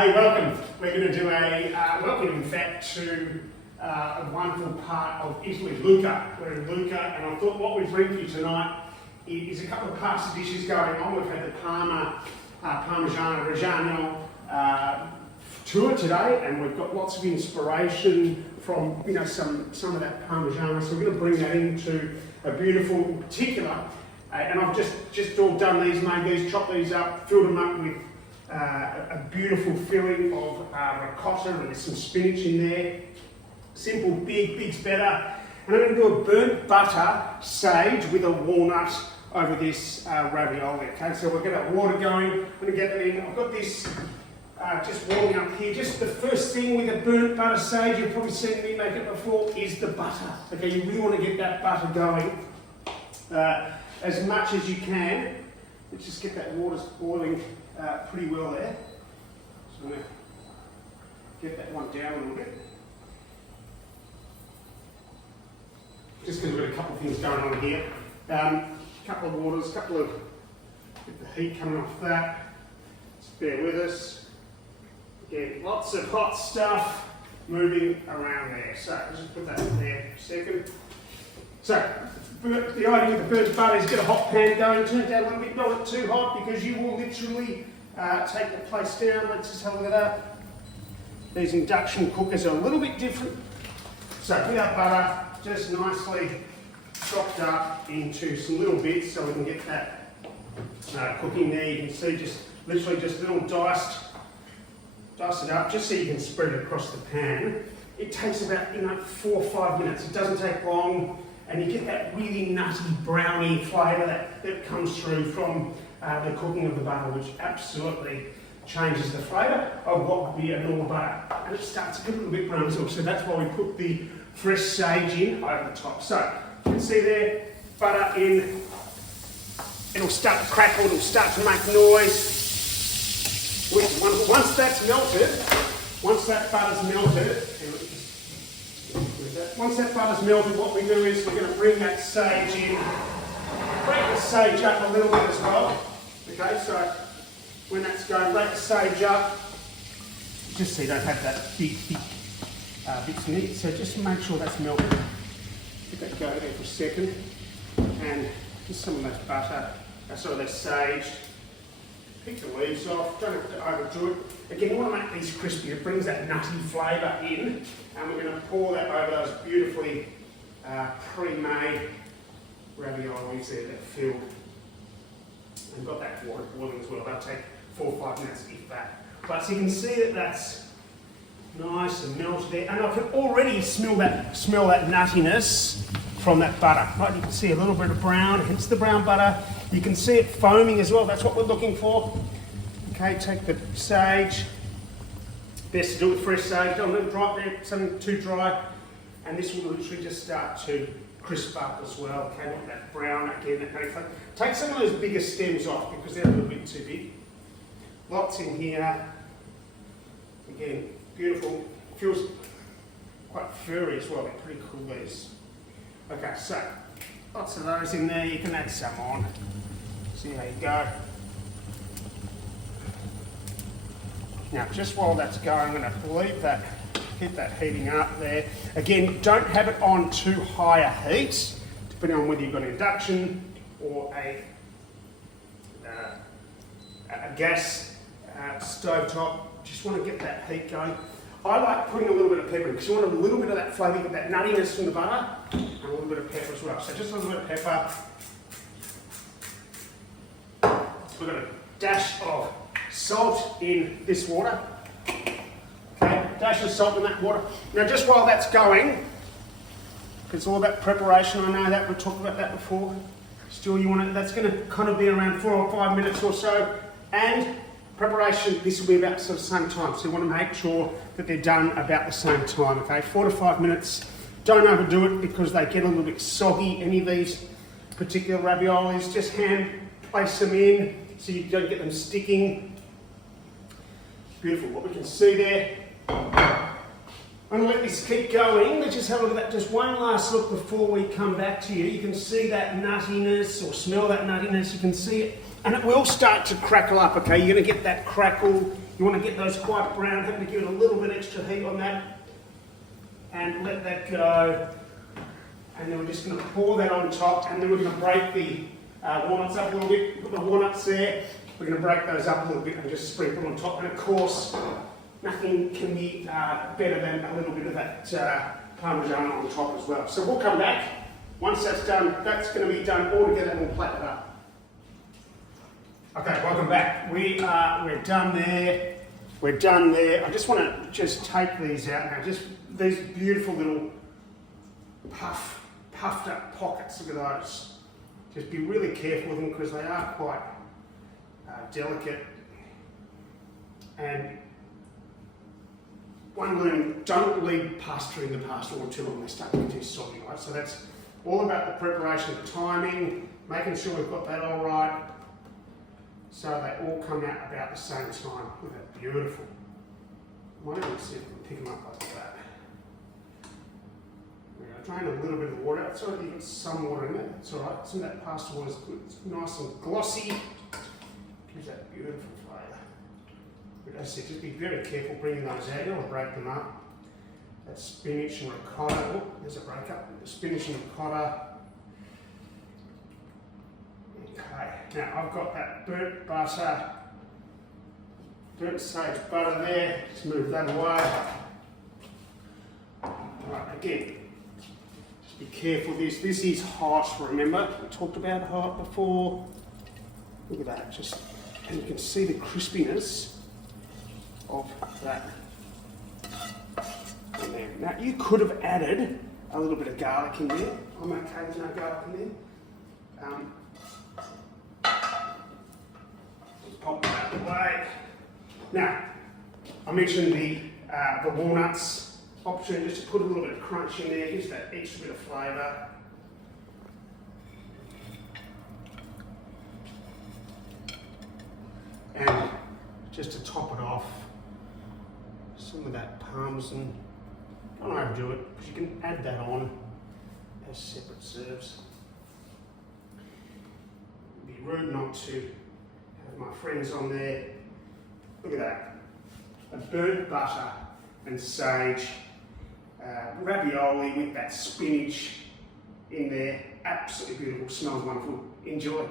Hey, welcome. We're going to do a welcome, in fact, to a wonderful part of Italy, Lucca. We're in Lucca, and I thought what we'd bring for you tonight is a couple of pasta dishes going on. We've had the Parmigiano Reggiano tour today, and we've got lots of inspiration from some of that Parmigiano. So we're going to bring that into a beautiful, in particular, and I've just all done these, made these, chopped these up, filled them up with a beautiful filling of ricotta, and there's some spinach in there. Simple, big's better. And I'm going to do a burnt butter sage with a walnut over this ravioli. Okay, so we'll get our water going. I'm going to get that in. I've got this just warming up here. Just the first thing with a burnt butter sage, you've probably seen me make it before, is the butter. Okay, you really want to get that butter going as much as you can. Let's just get that water boiling pretty well there. So I'm going to get that one down a little bit. Just because we've got a couple of things going on here. A couple of waters, get the heat coming off that. Just bear with us. Again, lots of hot stuff moving around there. So let's just put that in there for a second. So the idea with the burnt butter is get a hot pan going, turn it down a little bit, not too hot because you will literally take the place down. Let's just have a look at that. These induction cookers are a little bit different. So with our butter just nicely chopped up into some little bits so we can get that cooking there. You can see just literally just little dice it up just so you can spread it across the pan. It takes about 4 or 5 minutes. It doesn't take long. And you get that really nutty, browny flavour that comes through from the cooking of the butter, which absolutely changes the flavour of what would be a normal butter. And it starts to get a little bit brown as well, so that's why we put the fresh sage in over the top. So, you can see there, butter in, it'll start to crackle, it'll start to make noise. Once that's melted, once that butter's melted, what we do is we're going to bring that sage in, break the sage up a little bit as well. Okay, so when that's going, break the sage up, just so you don't have that big bits in it. So just make sure that's melted. Let that go there for a second, and just some of that butter, that sage. Pick the leaves off, don't have to overdo it. Again, you want to make these crispy, it brings that nutty flavour in, and we're going to pour that over those beautifully pre-made raviolis there that are filled. And got that water boiling as well, that'll take 4 or 5 minutes if that. But so you can see that that's nice and melted there, and I can already smell that nuttiness from that butter. Right, you can see a little bit of brown, hence the brown butter. You can see it foaming as well, that's what we're looking for. Okay, take the sage. Best to do it with fresh sage, don't let it dry there, something too dry. And this will literally just start to crisp up as well. Okay, not that brown again, that kind of thing. Take some of those bigger stems off because they're a little bit too big. Lots in here. Again, beautiful. Feels quite furry as well, they're pretty cool these. Okay, so lots of those in there, you can add some on. See how you go. Now, just while that's going, I'm going to keep that heating up there. Again, don't have it on too high a heat, depending on whether you've got an induction or a gas stovetop. Just want to get that heat going. I like putting a little bit of pepper in because you want a little bit of that flavour, get that nuttiness from the butter, and a little bit of pepper as well. So just a little bit of pepper. We've got a dash of salt in this water. Okay, dash of salt in that water. Now just while that's going, because it's all about preparation, I know that, we've talked about that before. Still that's going to kind of be around 4 or 5 minutes or so. And preparation, this will be about sort of the same time, so you want to make sure that they're done about the same time, okay? 4 to 5 minutes. Don't overdo it because they get a little bit soggy, any of these particular raviolis. Just hand place them in so you don't get them sticking. Beautiful, what we can see there. I'm going to let this keep going. Let's just have a look at that. Just one last look before we come back to you. You can see that nuttiness or smell that nuttiness. You can see it. And it will start to crackle up, okay? You're going to get that crackle You want to get those quite brown, have to give it a little bit extra heat on that and let that go. And then we're just going to pour that on top, and then we're going to break the walnuts up a little bit. Put the walnuts there, we're going to break those up a little bit and just sprinkle on top. And of course, nothing can be better than a little bit of that Parmesan on top as well. So we'll come back. Once that's done, that's going to be done all together and we'll plate it up. Okay, welcome back. We're done there. We're done there. I just want to take these out now. Just these beautiful little puffed up pockets. Look at those. Just be really careful with them because they are quite delicate. And one learning, don't leave pasta in the pasta oil too long. They start to get too soggy, right? So that's all about the preparation, the timing, making sure we've got that all right. So they all come out about the same time. Look at that, beautiful. I might even see if we can pick them up like that. Drain a little bit of the water out. It's already got some water in it. It's all right. Some of that pasta water is good. It's nice and glossy. Gives that beautiful flavour. But as I said, just be very careful bringing those out. You don't want to break them up. That's spinach and ricotta. Oh, there's a break up. The spinach and ricotta. Okay, now I've got that burnt butter, burnt sage butter there. Just move that away. Right, again, just be careful. This is hot, remember? We talked about hot before. Look at that, and you can see the crispiness of that in there. Now, you could have added a little bit of garlic in there. I'm okay, there's no garlic in there. Pop that out of the way. Now, I mentioned the walnuts option, just to put a little bit of crunch in there, gives that extra bit of flavour. And just to top it off, some of that Parmesan. Don't overdo it, because you can add that on as separate serves. It'd be rude not to my friends on there. Look at that. A burnt butter and sage ravioli with that spinach in there. Absolutely beautiful. Smells wonderful. Enjoy.